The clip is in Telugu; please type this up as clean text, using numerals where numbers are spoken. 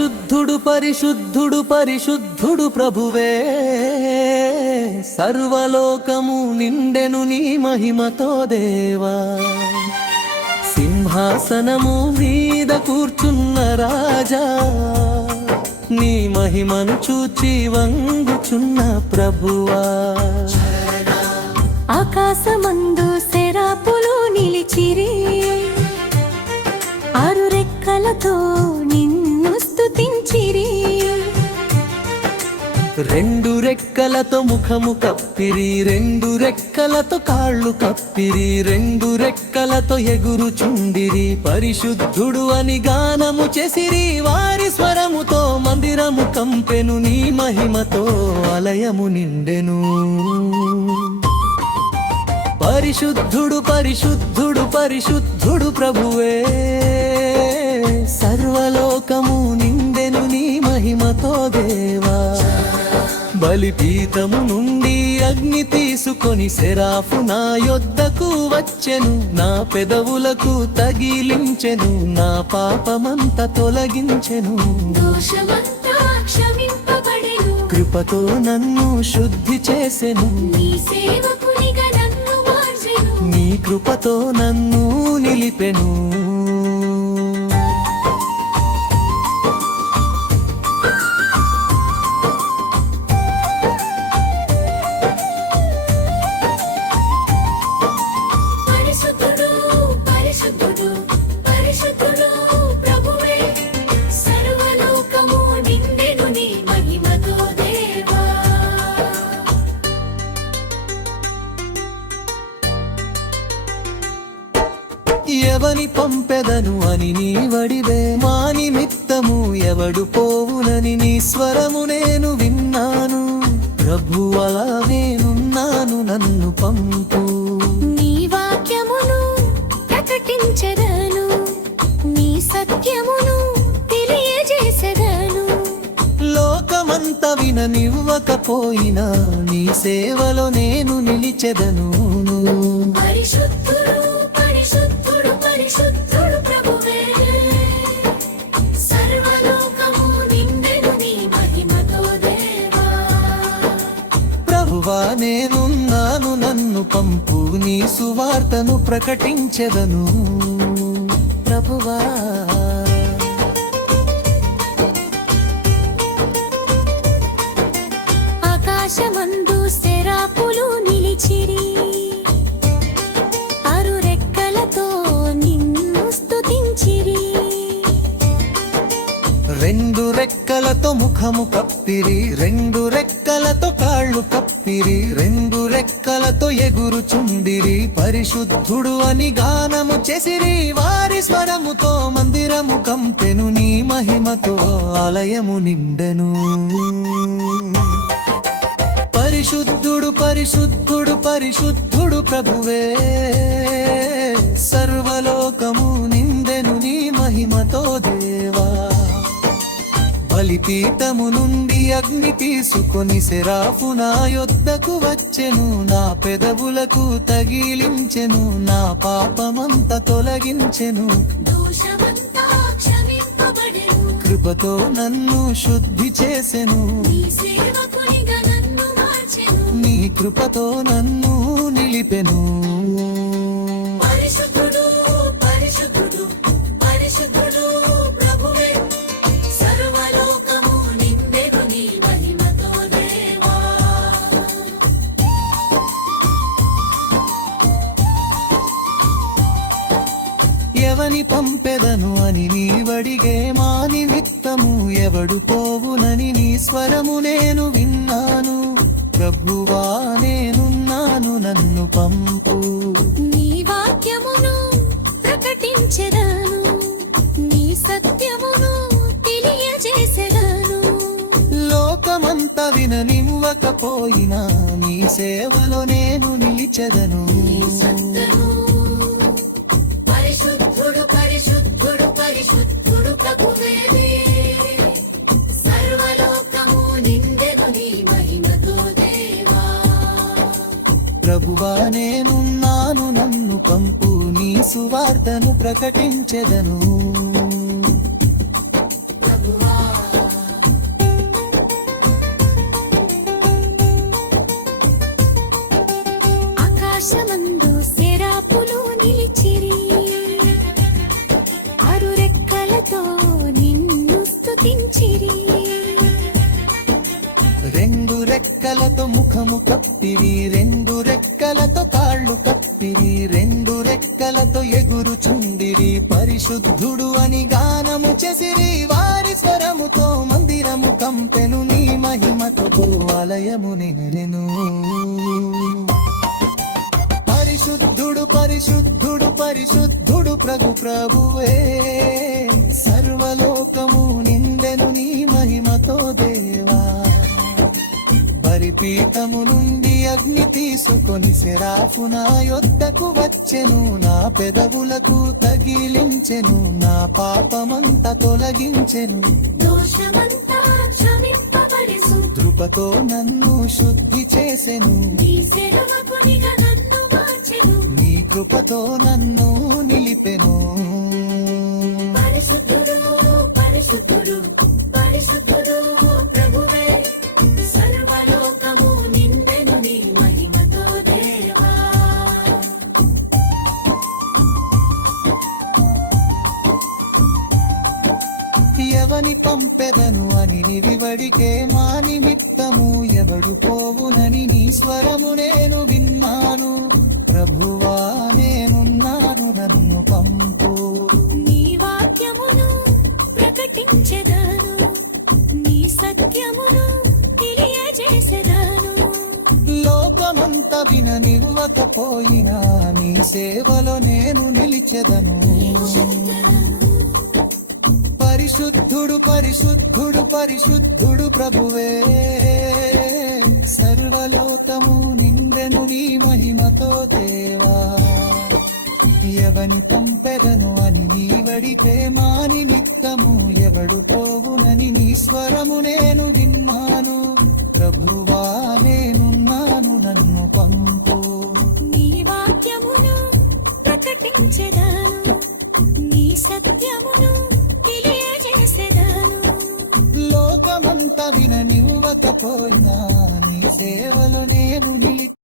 పరిశుద్ధుడు పరిశుద్ధుడు పరిశుద్ధుడు ప్రభువే, సర్వలోకము నిండెను నీ మహిమతో దేవా. సింహాసనము మీద కూర్చున్న రాజా, నీ మహిమను చూచి వంగుచున్న ప్రభువా. ఆకాశమందు శరాపులు నిలిచిరి, ఆరు రెక్కలతో నిన్ను స్తుతించిరి. రెండు రెక్కలతో ముఖము కప్పిరి, రెండు రెక్కలతో కాళ్ళు కప్పిరి, రెండు రెక్కలతో ఎగురుచుండిరి. పరిశుద్ధుడు అని గానము చేసిరి, వారి స్వరముతో మందిరము కంపెను. నీ మహిమతో ఆలయము నిండెను. పరిశుద్ధుడు పరిశుద్ధుడు పరిశుద్ధుడు ప్రభువే, సర్వలోకము నిండెను నీ మహిమతో దేవా. బలిపీఠము నుండి అగ్ని తీసుకొని సెరాఫు నా యొద్దకు వచ్చెను. నా పెదవులకు తగిలించెను, నా పాపమంత తొలగించెను. దోషమంతా క్షమింపబడెను, కృపతో నన్ను శుద్ధి చేసెను. నీ సేవకునిగా నన్ను మార్చెను, నీ కృపతో నన్ను నిలిపెను. ఎవని పంపెదను అని నీ వడివే, మా నిమిత్తము ఎవడు పోవునని నీ స్వరము నేను విన్నాను. ప్రభువలా నేనున్నాను, నన్ను పంపు. నీ వాక్యమును ప్రకటించెదను, నీ సత్యమును తెలియజేసెదను. లోకమంత విననివ్వకపోయినా నీ సేవలో నేను నిలిచెదను. పరిశుద్ధుడు పరిశుద్ధుడు పరిశుద్ధుడు ప్రభువే, సర్వలోకము నిండెను నీ మహిమతో దేవా. ప్రభువా నేనున్నాను, నన్ను పంపు. నీ సువార్తను ప్రకటించెదను. ప్రభువా ఆకాశమందు శరాపులు నిలిచిరి, ఆరు రెక్కలతో నిన్ను స్తుతించిరి. రెండు రెక్కలతో ముఖము కప్పిరి, రెండు రెక్కలతో కాళ్ళు కప్పిరి, రెండు రెక్కలతో ఎగురుచుండిరి. పరిశుద్ధుడు అని గానము చేసిరి, వారి స్వరముతో మందిరము కంపెను. నీ మహిమతో ఆలయము నిండెను. పరిశుద్ధుడు పరిశుద్ధుడు పరిశుద్ధుడు ప్రభువే, సర్వలోకము నిండెను నీ మహిమతో దేవా. బలిపీఠము నుండి అగ్ని తీసుకొని సెరాఫు నా యొద్దకు వచ్చెను. నా పెదవులకు తగిలించెను, నా పాపమంత తొలగించెను. దోషమంతా క్షమింపబడెను, కృపతో నన్ను శుద్ధి చేసెను. నీ సేవకునిగా నన్ను మార్చెను, నీ కృపతో నన్ను నిలిపెను. పరిశుద్ధుడు పరిశుద్ధుడు పరిశుద్ధుడు ప్రభువే, సర్వలోకము నిండెను నీ మహిమతో దేవా. ఎవని పంపెదను అని నీవడిగే, మా నిమిత్తము ఎవడు పోవునని నీ స్వరము నేను విన్నాను. ప్రభువా నేనున్నాను, నన్ను పంపు. నీ వాక్యమును ప్రకటించెదను, నీ సత్యమును తెలియజేసెదను. లోకమంతా విననివ్వకపోయినా నీ సేవలో నేను నిలిచెదను. పరిశుద్ధుడు పరిశుద్ధుడు పరిశుద్ధుడు ప్రభువే, సర్వలోకము నిండెను నీ మహిమతో దేవా. ప్రభువా నేనున్నాను, నన్ను పంపు. నీ సువార్తను ప్రకటించెదను. ప్రభువా ఆకాశమందు శరాపులు నిలిచిరి ఆరు రెక్కలతో నిన్ను స్తుతించిరి రెండు రెక్కలతో ముఖము కప్పిరి రెండు రెక్కలతో కాళ్ళు కప్పిరి రెండు రెక్కలతో ఎగురుచుండిరి పరిశుద్ధుడు అని గానము చేసిరి వారి స్వరముతో మందిరము కంపెను నీ మహిమతో ఆలయము నినరెను పరిశుద్ధుడు పరిశుద్ధుడు పరిశుద్ధుడు ప్రభువే సర్వలోకము నిందెను నీ మహిమతో దేవా బలిపీఠము నుండి అగ్ని తీసుకొని సెరాఫు నా యొద్దకు వచ్చెను నా పెదవులకు తగిలించెను నా పాపమంతా తొలగించెను దోషమంతా క్షమింపబడెను కృపతో నన్ను శుద్ధి చేసెను నీ సేవకునిగా నన్ను మార్చెను నీ కృపతో నన్ను నిలిపెను పరిశుద్ధుడు పరిశుద్ధుడు పరిశుద్ధుడు ప్రభువే సర్వలోకము నిందెను నీ మహిమతో దేవా ఎవని పంపెదను అని నివివడికే మా నిమిత్తము ఎవడు పోవునని నీ స్వరము నేను విన్నాను ప్రభువా నేనున్నాను నన్ను పంపు నీ వాక్యమును ప్రకటించెదను నీ సత్యమును తెలియజేసెదను లోకమంత విననివ్వకపోయినా నీ సేవలో నేను నిలిచెదను పరిశుద్ధుడు పరిశుద్ధుడు పరిశుద్ధుడు ప్రభువే సర్వలోకము నిందెను నీ మహిమతో దేవా ఎవని పంపెదను అని నీవడితే మా నిమిత్తము ఎవడు పోవునని నీ స్వరము నేను విన్నాను ప్రభువా నేనున్నాను నన్ను పంపు నీ వాక్యమును ప్రకటించెదను నీ సత్యమును తెలియజేసెదను లోకమంతా విననివ్వకపోయినా నీ సేవలో నేను నిలిచి